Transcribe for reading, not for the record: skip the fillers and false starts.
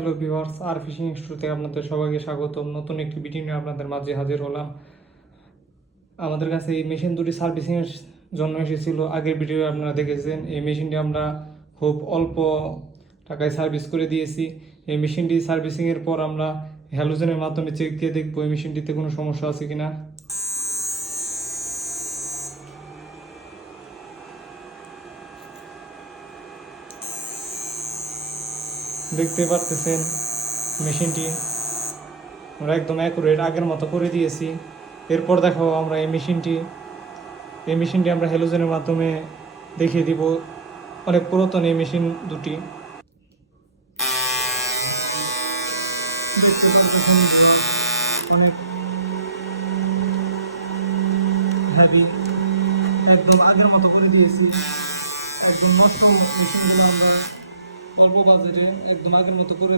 Hello viewers, আর fishing ইনস্টিটিউটে আপনাদের সবাইকে স্বাগতম। নতুন একটি ভিডিও নিয়ে আপনাদের মাঝে হাজির হলাম। আমাদের কাছে এই মেশিন দুটি সার্ভিসিংয়ের জন্য এসেছিল। আগের ভিডিও আপনারা দেখেছেন। এই মেশিনটি আমরা খুব অল্প টাকায় সার্ভিস করে দিয়েছি। এই মেশিনটি সার্ভিসিংয়ের পর আমরা হ্যালোজেনের মাধ্যমে চেক দিয়ে দেখবো এই মেশিনটিতে কোনো সমস্যা আছে কিনা। দেখতে পারতেছেন মেশিনটি আমরা একদম অ্যাকুরেট আগের মতো করে দিয়েছি। এরপর দেখাবো আমরা এই মেশিনটি আমরা হ্যালোজেনের মাধ্যমে দেখিয়ে দিব। অনেক পুরাতন এই মেশিন দুটি। দেখতে পারতেছেন অনেক হ্যাভি, একদম আগের মতো করে দিয়েছি। একদম নষ্ট মেশিনগুলো আমরা অল্প বাজেটে একদম আগের মতো করে